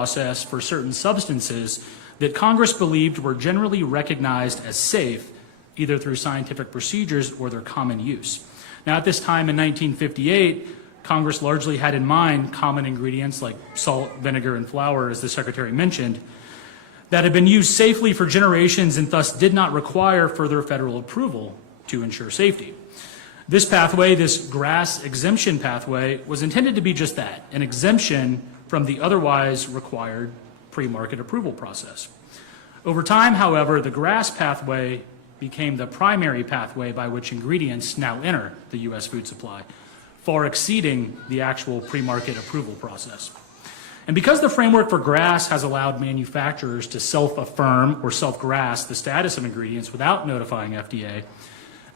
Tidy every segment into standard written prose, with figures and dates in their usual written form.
process for certain substances that Congress believed were generally recognized as safe, either through scientific procedures or their common use. Now, at this time in 1958, Congress largely had in mind common ingredients like salt, vinegar, and flour, as the Secretary mentioned, that had been used safely for generations and thus did not require further federal approval to ensure safety. This pathway, this GRAS exemption pathway, was intended to be just that, an exemption from the otherwise required pre-market approval process. Over time, however, the GRAS pathway became the primary pathway by which ingredients now enter the U.S. food supply, far exceeding the actual pre-market approval process. And because the framework for GRAS has allowed manufacturers to self-affirm or self-GRAS the status of ingredients without notifying FDA,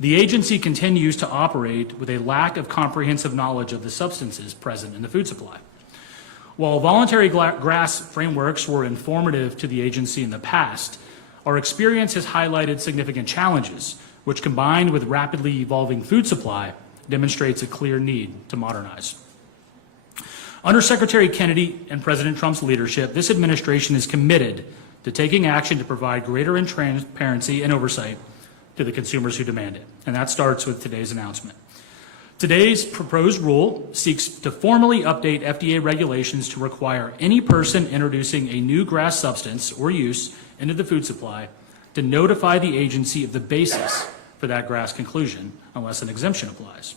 the agency continues to operate with a lack of comprehensive knowledge of the substances present in the food supply. While voluntary GRAS frameworks were informative to the agency in the past, our experience has highlighted significant challenges, which combined with rapidly evolving food supply demonstrates a clear need to modernize. Under Secretary Kennedy and President Trump's leadership, this administration is committed to taking action to provide greater transparency and oversight to the consumers who demand it. And that starts with today's announcement. Today's proposed rule seeks to formally update FDA regulations to require any person introducing a new GRAS substance or use into the food supply to notify the agency of the basis for that GRAS conclusion, unless an exemption applies.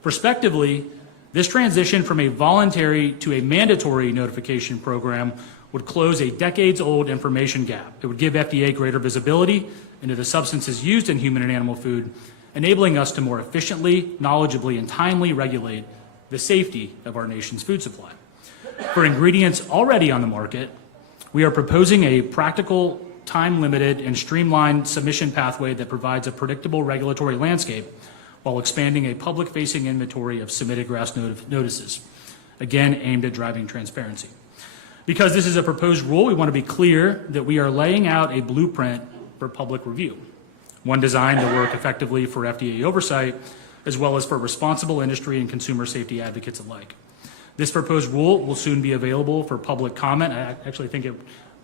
Prospectively, this transition from a voluntary to a mandatory notification program would close a decades-old information gap. It would give FDA greater visibility into the substances used in human and animal food, enabling us to more efficiently, knowledgeably, and timely regulate the safety of our nation's food supply. For ingredients already on the market, we are proposing a practical, time-limited, and streamlined submission pathway that provides a predictable regulatory landscape while expanding a public-facing inventory of submitted GRAS notices, again aimed at driving transparency. Because this is a proposed rule, we want to be clear that we are laying out a blueprint for public review, one designed to work effectively for FDA oversight, as well as for responsible industry and consumer safety advocates alike. This proposed rule will soon be available for public comment. I actually think it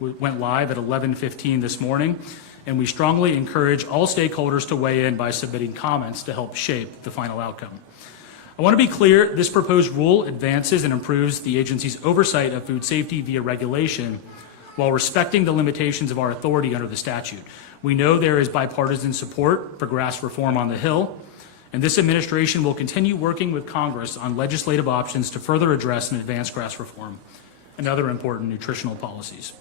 went live at 11:15 this morning, and we strongly encourage all stakeholders to weigh in by submitting comments to help shape the final outcome. I want to be clear, this proposed rule advances and improves the agency's oversight of food safety via regulation while respecting the limitations of our authority under the statute. We know there is bipartisan support for GRAS reform on the Hill, and this administration will continue working with Congress on legislative options to further address and advance GRAS reform and other important nutritional policies.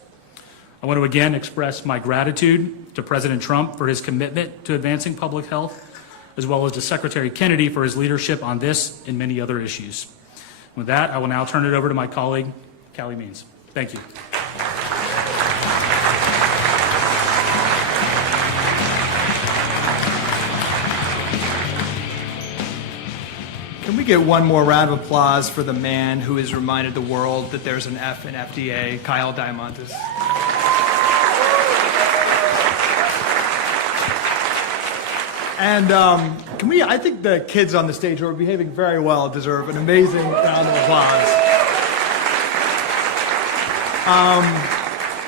I want to again express my gratitude to President Trump for his commitment to advancing public health, as well as to Secretary Kennedy for his leadership on this and many other issues. With that, I will now turn it over to my colleague, Callie Means. Thank you. Can we get one more round of applause for the man who has reminded the world that there's an F in FDA, Kyle Diamantis? And I think the kids on the stage who are behaving very well deserve an amazing round of applause.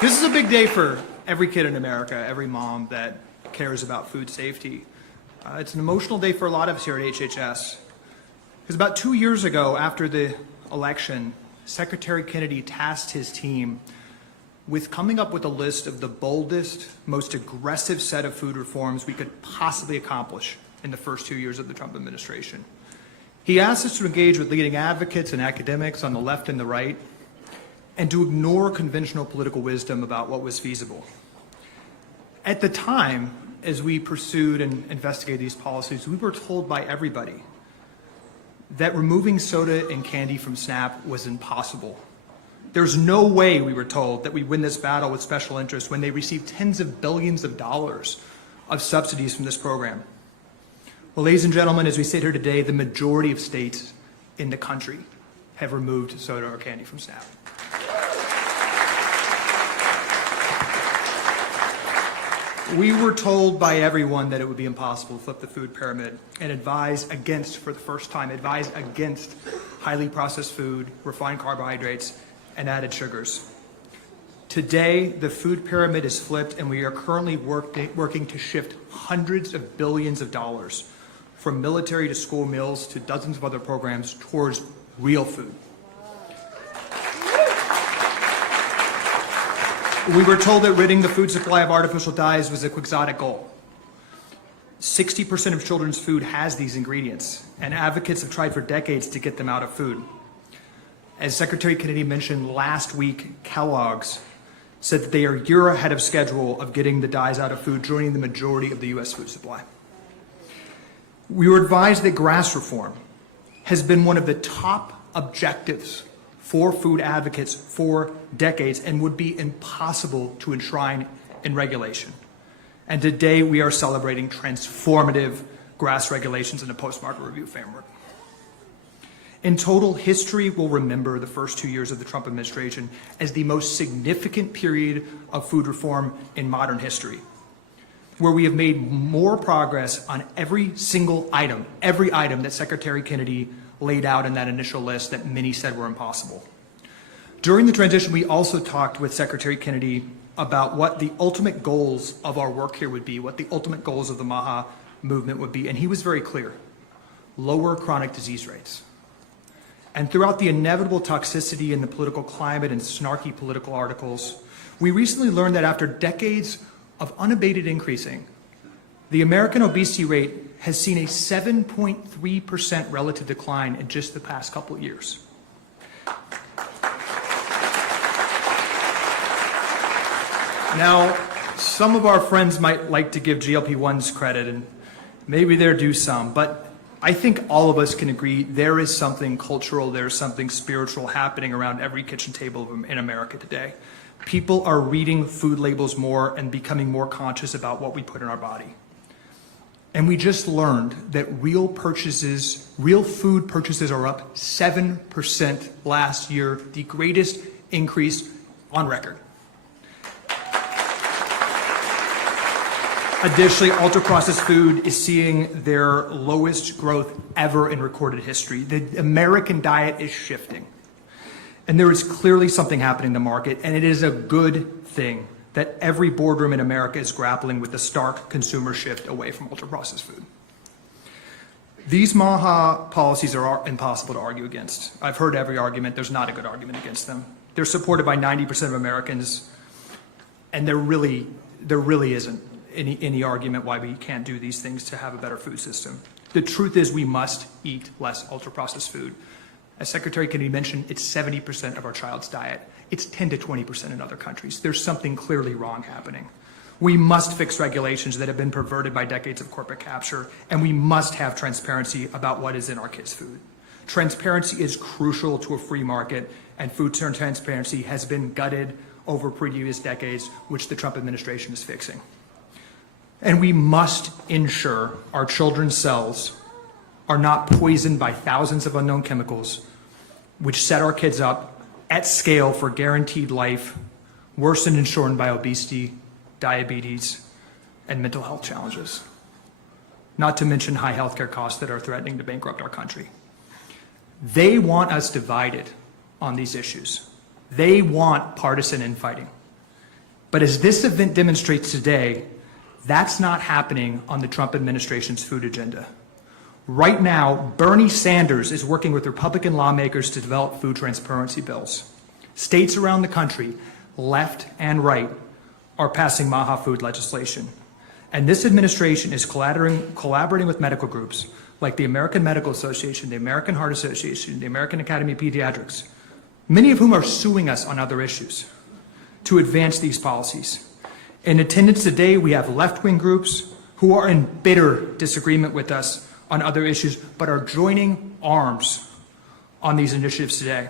This is a big day for every kid in America, every mom that cares about food safety. It's an emotional day for a lot of us here at HHS. Because about 2 years ago, after the election, Secretary Kennedy tasked his team with coming up with a list of the boldest, most aggressive set of food reforms we could possibly accomplish in the first 2 years of the Trump administration. He asked us to engage with leading advocates and academics on the left and the right, and to ignore conventional political wisdom about what was feasible. At the time, as we pursued and investigated these policies, we were told by everybody that removing soda and candy from SNAP was impossible. There's no way, we were told, that we win this battle with special interests when they receive tens of billions of dollars of subsidies from this program. Well, ladies and gentlemen, as we sit here today, the majority of states in the country have removed soda or candy from SNAP. We were told by everyone that it would be impossible to flip the food pyramid and advise against, for the first time, highly processed food, refined carbohydrates, and added sugars. Today, the food pyramid is flipped, and we are currently working to shift hundreds of billions of dollars from military to school meals to dozens of other programs towards real food. We were told that ridding the food supply of artificial dyes was a quixotic goal. 60% of children's food has these ingredients, and advocates have tried for decades to get them out of food. As Secretary Kennedy mentioned last week, Kellogg's said that they are a year ahead of schedule of getting the dyes out of food, joining the majority of the U.S. food supply. We were advised that grass reform has been one of the top objectives for food advocates for decades and would be impossible to enshrine in regulation. And today we are celebrating transformative grass regulations in a post-market review framework. In total, history will remember the first 2 years of the Trump administration as the most significant period of food reform in modern history, where we have made more progress on every single item, every item that Secretary Kennedy laid out in that initial list that many said were impossible. During the transition, we also talked with Secretary Kennedy about what the ultimate goals of our work here would be, what the ultimate goals of the MAHA movement would be, and he was very clear: lower chronic disease rates. And throughout the inevitable toxicity in the political climate and snarky political articles, we recently learned that after decades of unabated increasing, the American obesity rate has seen a 7.3% relative decline in just the past couple of years. Now, some of our friends might like to give GLP-1s credit, and maybe they're due some, but I think all of us can agree there is something cultural, there's something spiritual happening around every kitchen table in America today. People are reading food labels more and becoming more conscious about what we put in our body. And we just learned that real food purchases are up 7% last year, the greatest increase on record. Additionally, ultra-processed food is seeing their lowest growth ever in recorded history. The American diet is shifting. And there is clearly something happening in the market, and it is a good thing that every boardroom in America is grappling with the stark consumer shift away from ultra-processed food. These MAHA policies are impossible to argue against. I've heard every argument. There's not a good argument against them. They're supported by 90% of Americans, and there really isn't any argument why we can't do these things to have a better food system. The truth is we must eat less ultra-processed food. As Secretary Kennedy mentioned, it's 70% of our child's diet. It's 10 to 20% in other countries. There's something clearly wrong happening. We must fix regulations that have been perverted by decades of corporate capture, and we must have transparency about what is in our kids' food. Transparency is crucial to a free market, and food transparency has been gutted over previous decades, which the Trump administration is fixing. And we must ensure our children's cells are not poisoned by thousands of unknown chemicals, which set our kids up at scale for guaranteed life, worsened and shortened by obesity, diabetes, and mental health challenges. Not to mention high healthcare costs that are threatening to bankrupt our country. They want us divided on these issues. They want partisan infighting. But as this event demonstrates today, that's not happening on the Trump administration's food agenda. Right now, Bernie Sanders is working with Republican lawmakers to develop food transparency bills. States around the country, left and right, are passing MAHA food legislation. And this administration is collaborating with medical groups like the American Medical Association, the American Heart Association, the American Academy of Pediatrics, many of whom are suing us on other issues, to advance these policies. In attendance today, we have left-wing groups who are in bitter disagreement with us on other issues, but are joining arms on these initiatives today.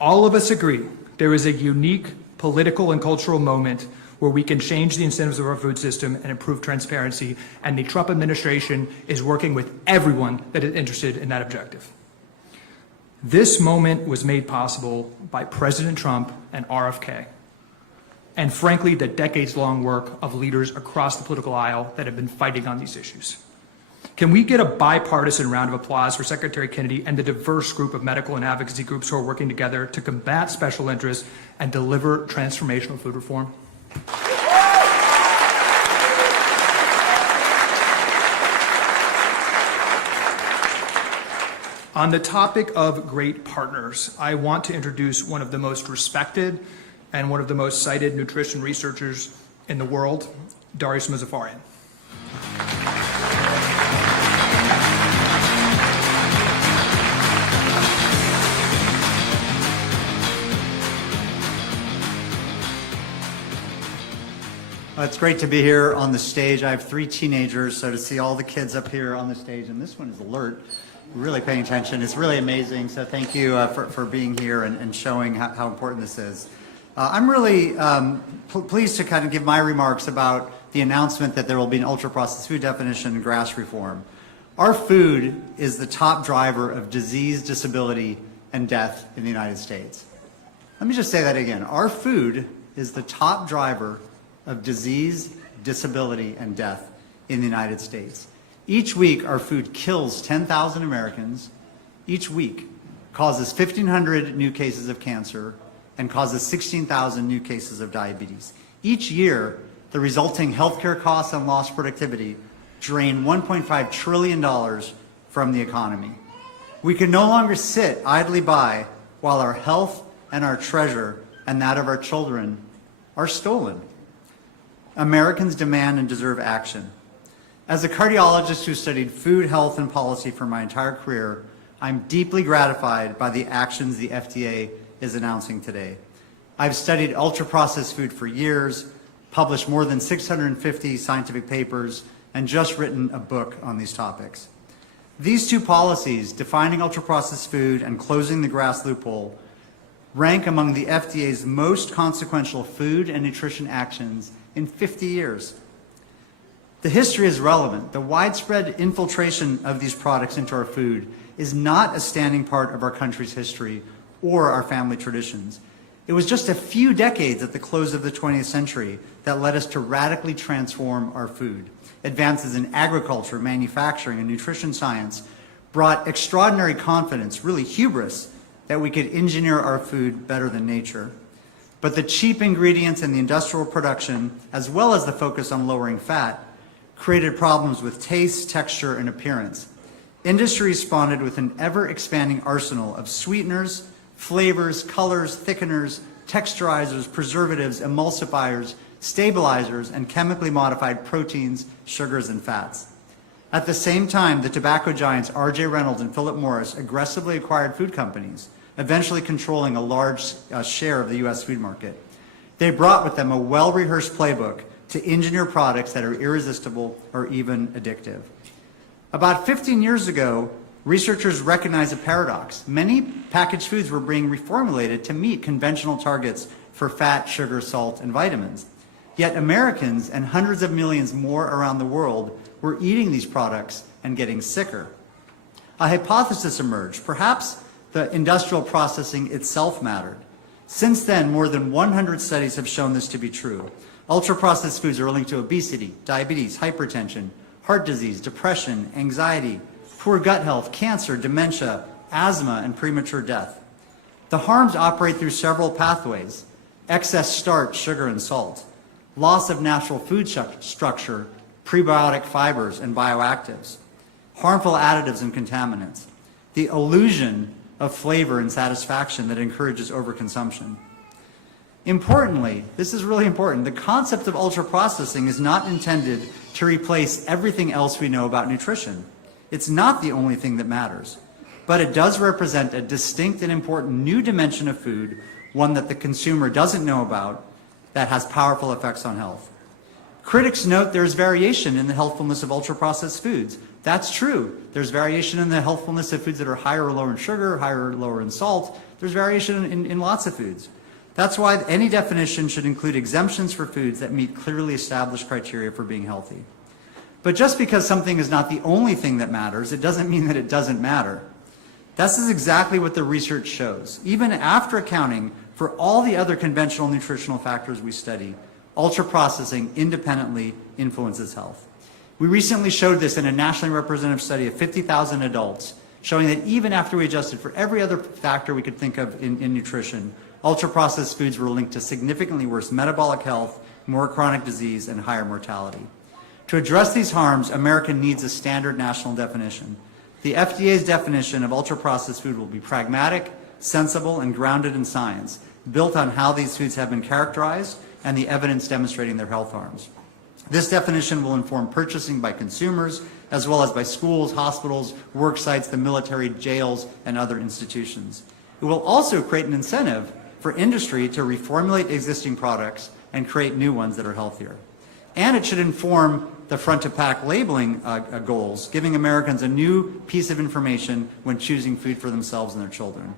All of us agree there is a unique political and cultural moment where we can change the incentives of our food system and improve transparency, and the Trump administration is working with everyone that is interested in that objective. This moment was made possible by President Trump and RFK, and frankly, the decades-long work of leaders across the political aisle that have been fighting on these issues. Can we get a bipartisan round of applause for Secretary Kennedy and the diverse group of medical and advocacy groups who are working together to combat special interests and deliver transformational food reform? On the topic of great partners, I want to introduce one of the most respected and one of the most cited nutrition researchers in the world, Darius Mozaffarian. It's great to be here on the stage. I have 3 teenagers, so to see all the kids up here on the stage, and this one is alert, really paying attention. It's really amazing, so thank you for being here and showing how important this is. I'm really pleased to kind of give my remarks about the announcement that there will be an ultra-processed food definition and GRAS reform. Our food is the top driver of disease, disability, and death in the United States. Let me just say that again. Our food is the top driver of disease, disability, and death in the United States. Each week, our food kills 10,000 Americans. Each week, causes 1,500 new cases of cancer and causes 16,000 new cases of diabetes. Each year, the resulting healthcare costs and lost productivity drain $1.5 trillion from the economy. We can no longer sit idly by while our health and our treasure and that of our children are stolen. Americans demand and deserve action. As a cardiologist who studied food, health, and policy for my entire career, I'm deeply gratified by the actions the FDA is announcing today. I've studied ultra-processed food for years, published more than 650 scientific papers, and just written a book on these topics. These 2 policies, defining ultra-processed food and closing the GRAS loophole, rank among the FDA's most consequential food and nutrition actions in 50 years. The history is relevant. The widespread infiltration of these products into our food is not a standing part of our country's history or our family traditions. It was just a few decades at the close of the 20th century that led us to radically transform our food. Advances in agriculture, manufacturing, and nutrition science brought extraordinary confidence, really hubris, that we could engineer our food better than nature. But the cheap ingredients in the industrial production, as well as the focus on lowering fat, created problems with taste, texture, and appearance. Industry responded with an ever-expanding arsenal of sweeteners, flavors, colors, thickeners, texturizers, preservatives, emulsifiers, stabilizers, and chemically modified proteins, sugars, and fats. At the same time, the tobacco giants R.J. Reynolds and Philip Morris aggressively acquired food companies, eventually controlling a large share of the U.S. food market. They brought with them a well-rehearsed playbook to engineer products that are irresistible or even addictive. About 15 years ago, researchers recognized a paradox. Many packaged foods were being reformulated to meet conventional targets for fat, sugar, salt, and vitamins. Yet Americans and hundreds of millions more around the world were eating these products and getting sicker. A hypothesis emerged. Perhaps the industrial processing itself mattered. Since then, more than 100 studies have shown this to be true. Ultra-processed foods are linked to obesity, diabetes, hypertension, heart disease, depression, anxiety, poor gut health, cancer, dementia, asthma, and premature death. The harms operate through several pathways: excess starch, sugar, and salt, loss of natural food structure, prebiotic fibers, and bioactives, harmful additives and contaminants, the illusion of flavor and satisfaction that encourages overconsumption. Importantly, this is really important, the concept of ultra-processing is not intended to replace everything else we know about nutrition. It's not the only thing that matters, but it does represent a distinct and important new dimension of food, one that the consumer doesn't know about, that has powerful effects on health. Critics note there's variation in the healthfulness of ultra-processed foods. That's true. There's variation in the healthfulness of foods that are higher or lower in sugar, higher or lower in salt. There's variation in lots of foods. That's why any definition should include exemptions for foods that meet clearly established criteria for being healthy. But just because something is not the only thing that matters, it doesn't mean that it doesn't matter. This is exactly what the research shows. Even after accounting for all the other conventional nutritional factors we study, ultra-processing independently influences health. We recently showed this in a nationally representative study of 50,000 adults, showing that even after we adjusted for every other factor we could think of in nutrition, ultra-processed foods were linked to significantly worse metabolic health, more chronic disease, and higher mortality. To address these harms, America needs a standard national definition. The FDA's definition of ultra-processed food will be pragmatic, sensible, and grounded in science, built on how these foods have been characterized and the evidence demonstrating their health harms. This definition will inform purchasing by consumers, as well as by schools, hospitals, work sites, the military, jails, and other institutions. It will also create an incentive for industry to reformulate existing products and create new ones that are healthier. And it should inform the front-to-pack labeling goals, giving Americans a new piece of information when choosing food for themselves and their children.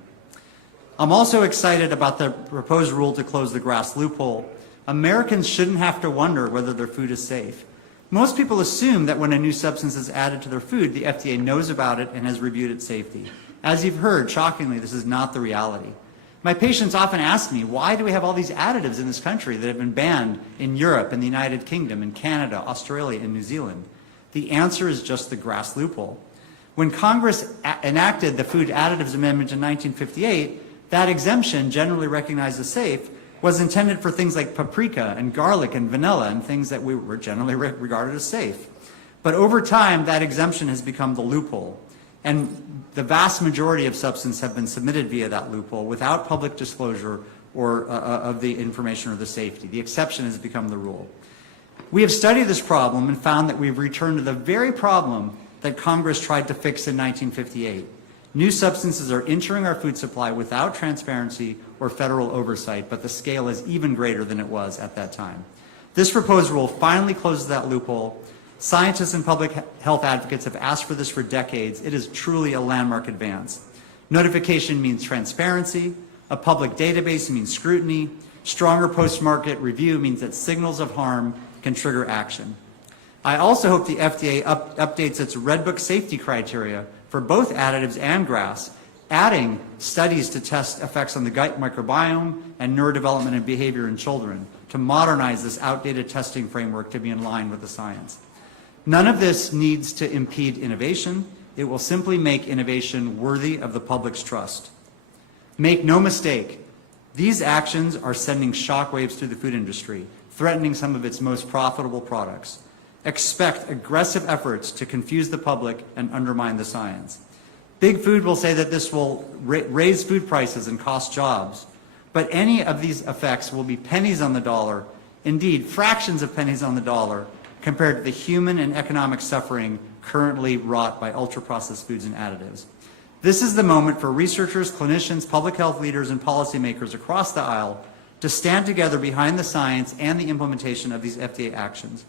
I'm also excited about the proposed rule to close the GRAS loophole. Americans shouldn't have to wonder whether their food is safe. Most people assume that when a new substance is added to their food, the FDA knows about it and has reviewed its safety. As you've heard, shockingly, this is not the reality. My patients often ask me, why do we have all these additives in this country that have been banned in Europe, in the United Kingdom, in Canada, Australia, and New Zealand? The answer is just the GRAS loophole. When Congress enacted the Food Additives Amendment in 1958, that exemption, generally recognized as safe, was intended for things like paprika and garlic and vanilla and things that we were generally regarded as safe. But over time, that exemption has become the loophole. And the vast majority of substances have been submitted via that loophole without public disclosure or of the information or the safety. The exception has become the rule. We have studied this problem and found that we've returned to the very problem that Congress tried to fix in 1958. New substances are entering our food supply without transparency or federal oversight, but the scale is even greater than it was at that time. This proposed rule finally closes that loophole. Scientists and public health advocates have asked for this for decades. It is truly a landmark advance. Notification means transparency. A public database means scrutiny. Stronger post-market review means that signals of harm can trigger action. I also hope the FDA updates its Red Book safety criteria for both additives and GRAS, adding studies to test effects on the gut microbiome and neurodevelopment and behavior in children to modernize this outdated testing framework to be in line with the science. None of this needs to impede innovation. It will simply make innovation worthy of the public's trust. Make no mistake, these actions are sending shockwaves through the food industry, threatening some of its most profitable products. Expect aggressive efforts to confuse the public and undermine the science. Big Food will say that this will raise food prices and cost jobs, but any of these effects will be pennies on the dollar, indeed fractions of pennies on the dollar, compared to the human and economic suffering currently wrought by ultra-processed foods and additives. This is the moment for researchers, clinicians, public health leaders, and policymakers across the aisle to stand together behind the science and the implementation of these FDA actions.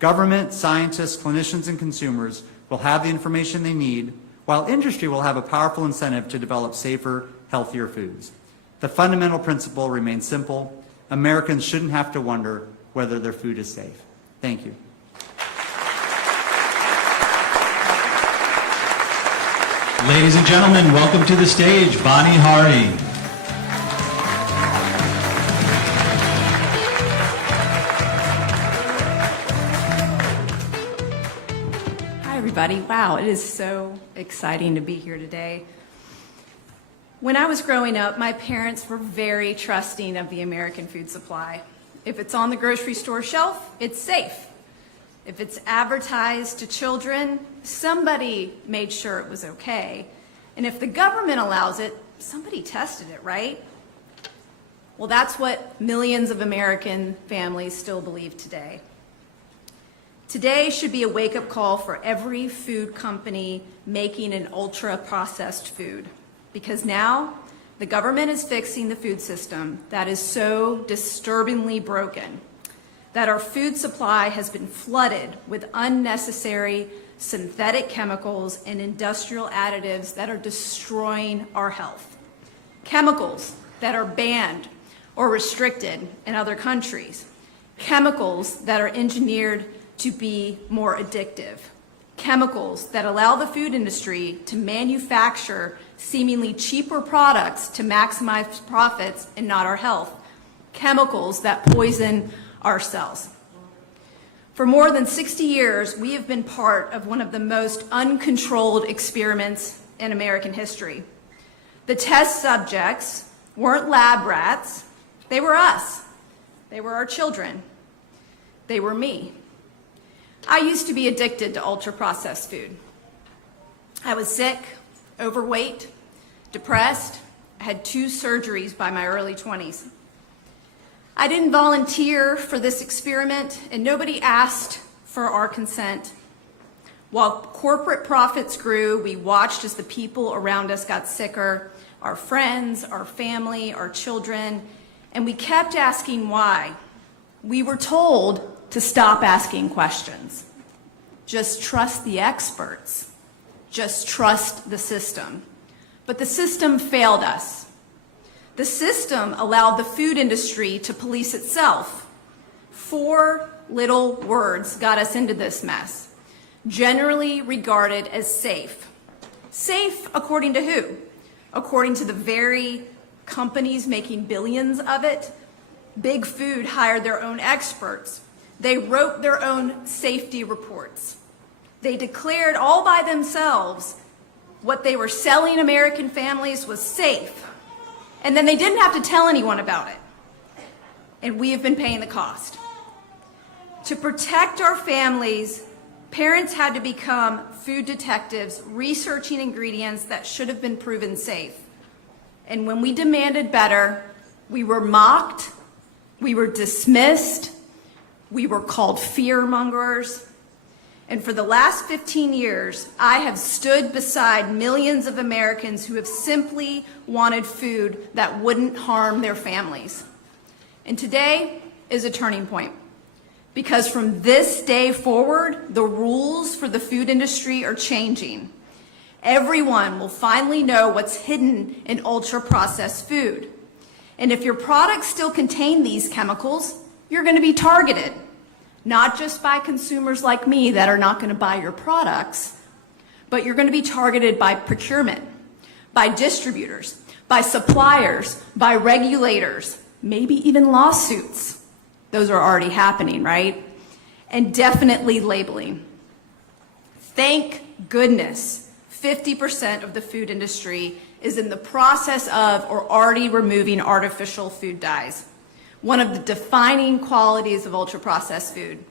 Government, scientists, clinicians, and consumers will have the information they need, while industry will have a powerful incentive to develop safer, healthier foods. The fundamental principle remains simple. Americans shouldn't have to wonder whether their food is safe. Thank you. Ladies and gentlemen, welcome to the stage, Bonnie Hardy. Hi, everybody. Wow, it is so exciting to be here today. When I was growing up, my parents were very trusting of the American food supply. If it's on the grocery store shelf, it's safe. If it's advertised to children, somebody made sure it was okay. And if the government allows it, somebody tested it, right? Well, that's what millions of American families still believe today. Today should be a wake-up call for every food company making an ultra-processed food, because now the government is fixing the food system that is so disturbingly broken, that our food supply has been flooded with unnecessary synthetic chemicals and industrial additives that are destroying our health. Chemicals that are banned or restricted in other countries. Chemicals that are engineered to be more addictive. Chemicals that allow the food industry to manufacture seemingly cheaper products to maximize profits and not our health. Chemicals that poison our cells. For more than 60 years, we have been part of one of the most uncontrolled experiments in American history. The test subjects weren't lab rats, they were us. They were our children. They were me. I used to be addicted to ultra-processed food. I was sick, overweight, depressed. I had 2 surgeries by my early 20s. I didn't volunteer for this experiment, and nobody asked for our consent. While corporate profits grew, we watched as the people around us got sicker, our friends, our family, our children, and we kept asking why. We were told to stop asking questions. Just trust the experts. Just trust the system. But the system failed us. The system allowed the food industry to police itself. 4 little words got us into this mess. Generally regarded as safe. Safe according to who? According to the very companies making billions of it. Big Food hired their own experts. They wrote their own safety reports. They declared all by themselves what they were selling American families was safe. And then they didn't have to tell anyone about it. And we have been paying the cost. To protect our families, parents had to become food detectives, researching ingredients that should have been proven safe. And when we demanded better, we were mocked, we were dismissed, we were called fear-mongers. And for the last 15 years, I have stood beside millions of Americans who have simply wanted food that wouldn't harm their families. And today is a turning point, because from this day forward, the rules for the food industry are changing. Everyone will finally know what's hidden in ultra-processed food. And if your products still contain these chemicals, you're going to be targeted. Not just by consumers like me that are not going to buy your products, but you're going to be targeted by procurement, by distributors, by suppliers, by regulators, maybe even lawsuits. Those are already happening, right? And definitely labeling. Thank goodness 50% of the food industry is in the process of or already removing artificial food dyes, one of the defining qualities of ultra-processed food.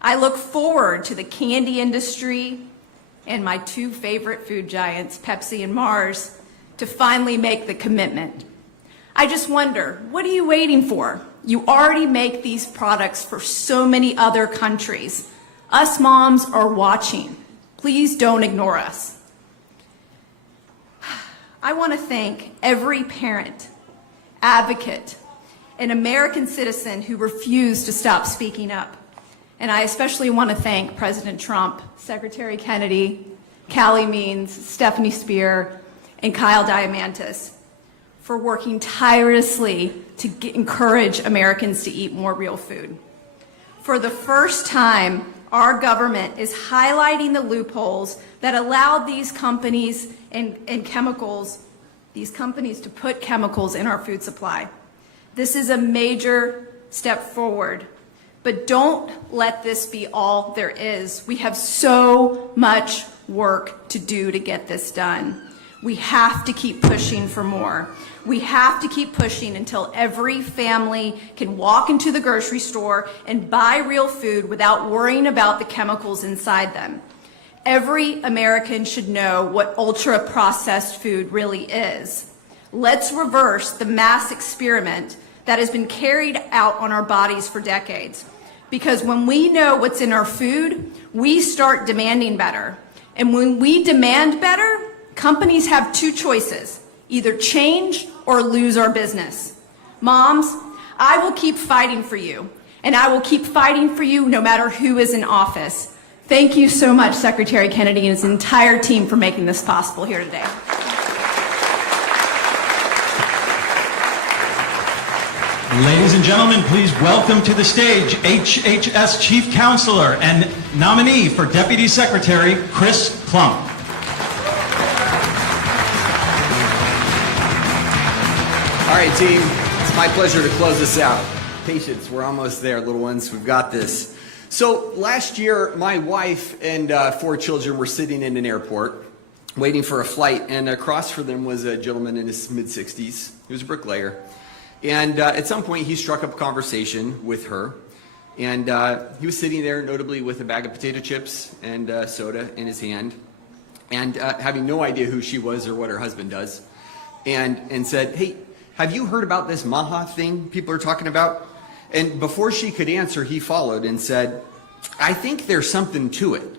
I look forward to the candy industry and my 2 favorite food giants, Pepsi and Mars, to finally make the commitment. I just wonder, what are you waiting for? You already make these products for so many other countries. Us moms are watching. Please don't ignore us. I want to thank every parent, advocate, an American citizen who refused to stop speaking up. And I especially want to thank President Trump, Secretary Kennedy, Callie Means, Stephanie Spear, and Kyle Diamantis for working tirelessly to encourage Americans to eat more real food. For the first time, our government is highlighting the loopholes that allow these companies and chemicals, these companies to put chemicals in our food supply. This is a major step forward, but don't let this be all there is. We have so much work to do to get this done. We have to keep pushing for more. We have to keep pushing until every family can walk into the grocery store and buy real food without worrying about the chemicals inside them. Every American should know what ultra-processed food really is. Let's reverse the mass experiment that has been carried out on our bodies for decades. Because when we know what's in our food, we start demanding better. And when we demand better, companies have 2 choices: either change or lose our business. Moms, I will keep fighting for you, and I will keep fighting for you no matter who is in office. Thank you so much, Secretary Kennedy and his entire team, for making this possible here today. Ladies and gentlemen, please welcome to the stage HHS Chief Counselor and nominee for Deputy Secretary, Chris Plump. All right, team, it's my pleasure to close this out. Patience, we're almost there, little ones. We've got this. So last year, my wife and 4 children were sitting in an airport waiting for a flight, and across from them was a gentleman in his mid-60s. He was a bricklayer. And at some point, he struck up a conversation with her. And he was sitting there, notably with a bag of potato chips and soda in his hand, and having no idea who she was or what her husband does, and said, "Hey, have you heard about this Maha thing people are talking about?" And before she could answer, he followed and said, "I think there's something to it.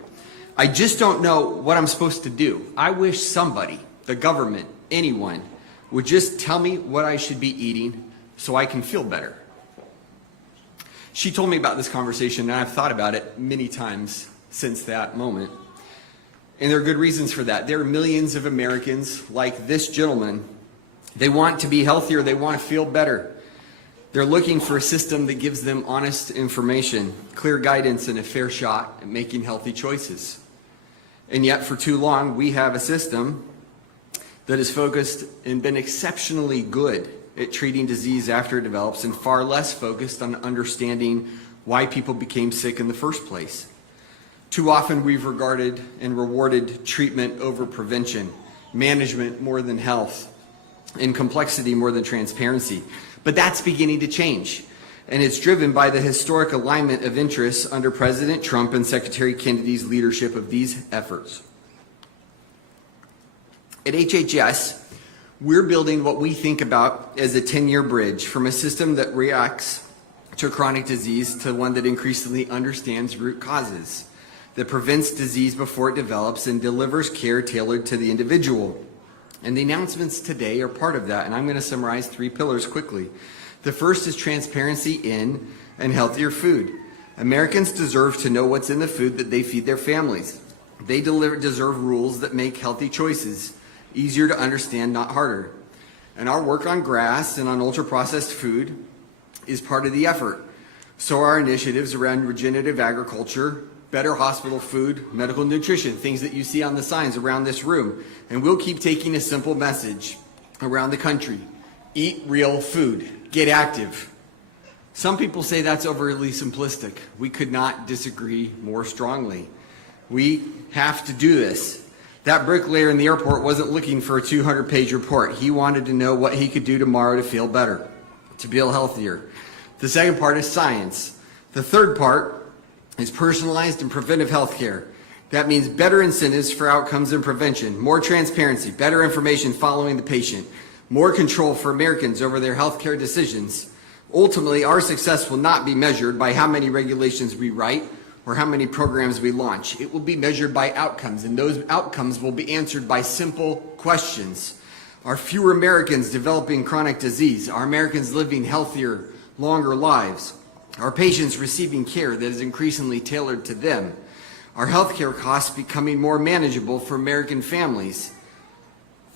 I just don't know what I'm supposed to do. I wish somebody, the government, anyone, would just tell me what I should be eating so I can feel better." She told me about this conversation, and I've thought about it many times since that moment. And there are good reasons for that. There are millions of Americans like this gentleman. They want to be healthier. They want to feel better. They're looking for a system that gives them honest information, clear guidance, and a fair shot at making healthy choices. And yet, for too long, we have a system that is focused and been exceptionally good at treating disease after it develops, and far less focused on understanding why people became sick in the first place. Too often, we've regarded and rewarded treatment over prevention, management more than health, and complexity more than transparency. But that's beginning to change, and it's driven by the historic alignment of interests under President Trump and Secretary Kennedy's leadership of these efforts. At HHS, we're building what we think about as a 10-year bridge from a system that reacts to chronic disease to one that increasingly understands root causes, that prevents disease before it develops and delivers care tailored to the individual. And the announcements today are part of that, and I'm going to summarize 3 pillars quickly. The first is transparency in and healthier food. Americans deserve to know what's in the food that they feed their families. They deserve rules that make healthy choices easier to understand, not harder. And our work on grass and on ultra-processed food is part of the effort. So are initiatives around regenerative agriculture, better hospital food, medical nutrition, things that you see on the signs around this room. And we'll keep taking a simple message around the country. Eat real food. Get active. Some people say that's overly simplistic. We could not disagree more strongly. We have to do this. That bricklayer in the airport wasn't looking for a 200-page report. He wanted to know what he could do tomorrow to feel better, to feel healthier. The second part is science. The third part is personalized and preventive health care. That means better incentives for outcomes and prevention, more transparency, better information following the patient, more control for Americans over their healthcare decisions. Ultimately, our success will not be measured by how many regulations we write or how many programs we launch. It will be measured by outcomes, and those outcomes will be answered by simple questions. Are fewer Americans developing chronic disease? Are Americans living healthier, longer lives? Are patients receiving care that is increasingly tailored to them? Are healthcare costs becoming more manageable for American families?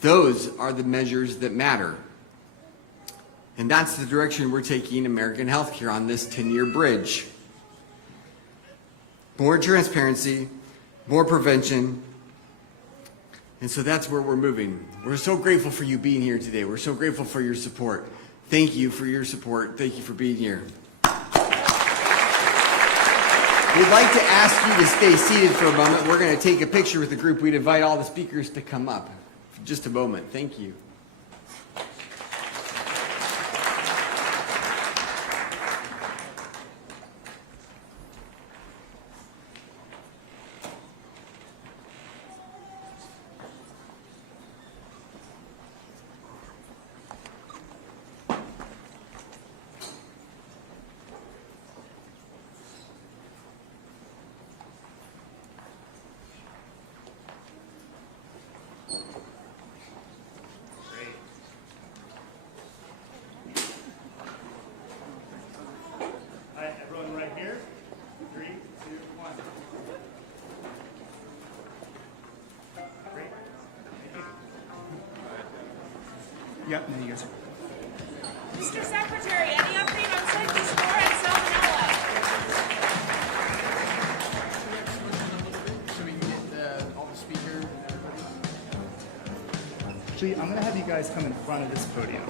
Those are the measures that matter. And that's the direction we're taking American healthcare on this 10-year bridge. More transparency, more prevention. And so that's where we're moving. We're so grateful for you being here today. We're so grateful for your support. Thank you for your support. Thank you for being here. We'd like to ask you to stay seated for a moment. We're going to take a picture with the group. We'd invite all the speakers to come up for just a moment. Thank you. Everyone right here. 3, 2, 1. Great. Yep, there you guys. Mr. Secretary, any update on Cyclist 4 and Salmonella? So we can get all the speakers and everybody. Actually, I'm going to have you guys come in front of this podium.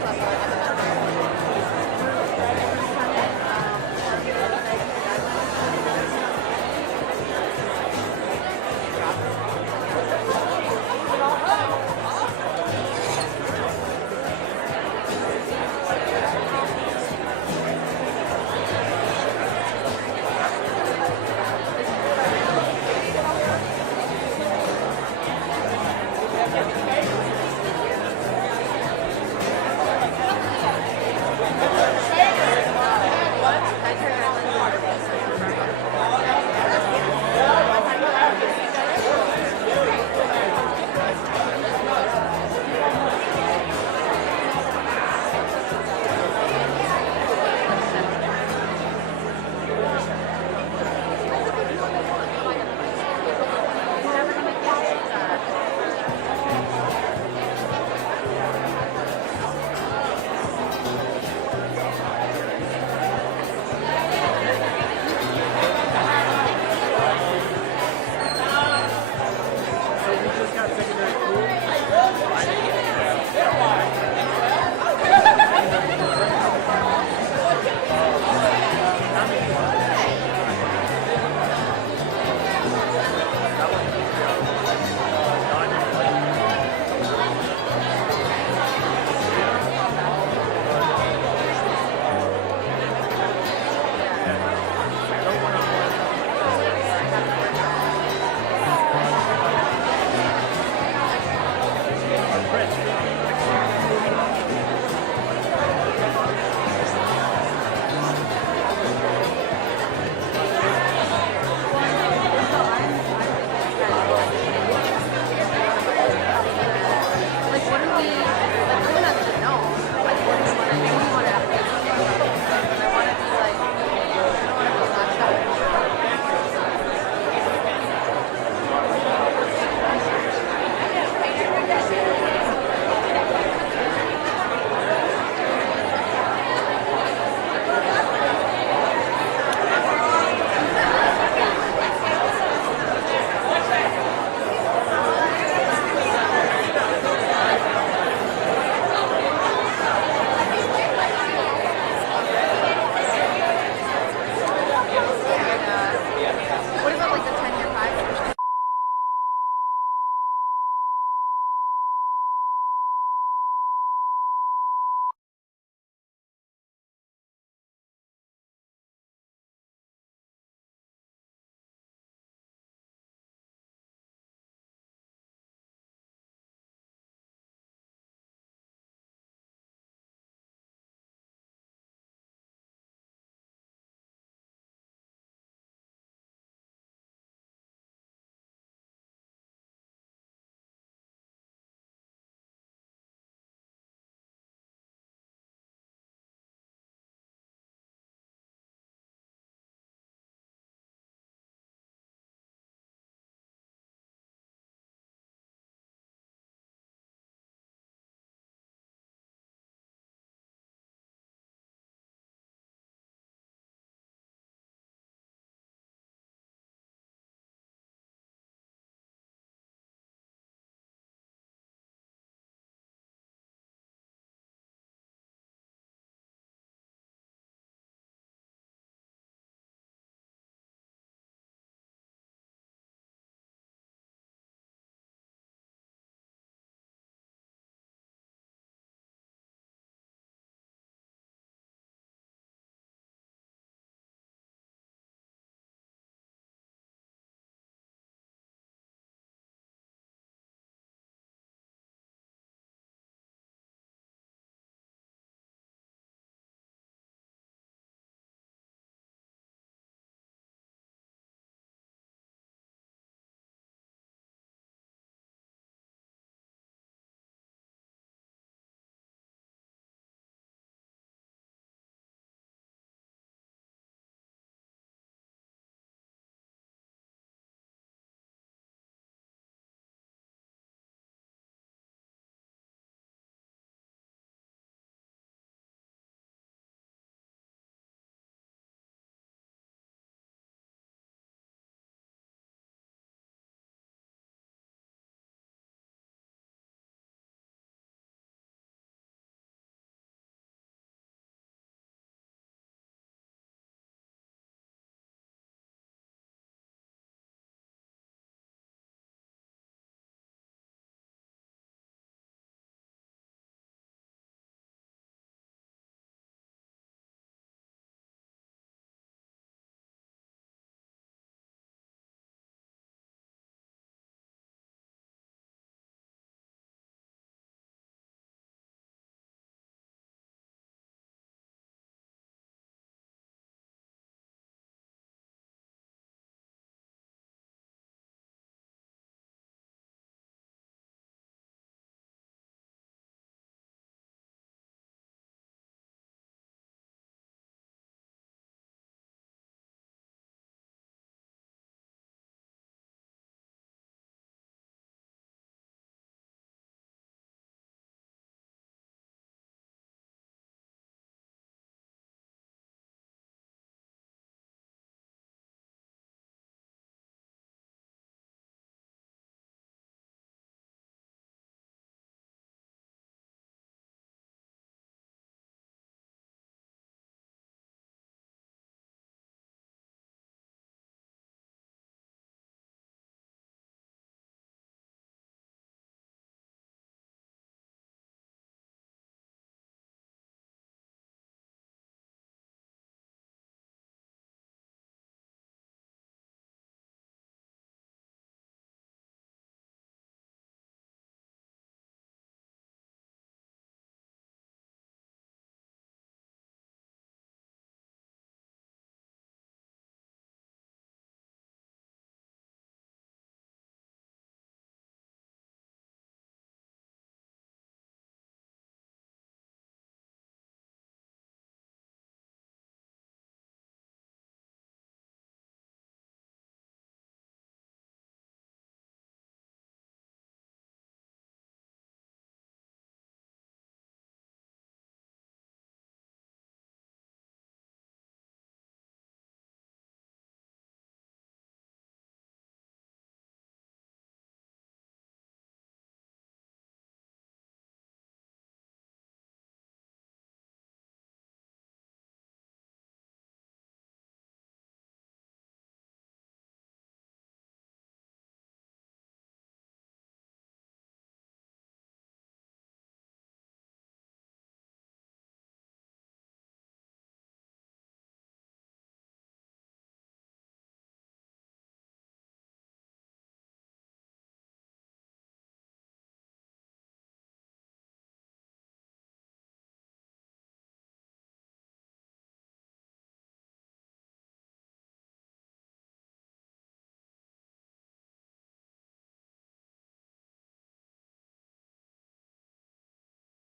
Club.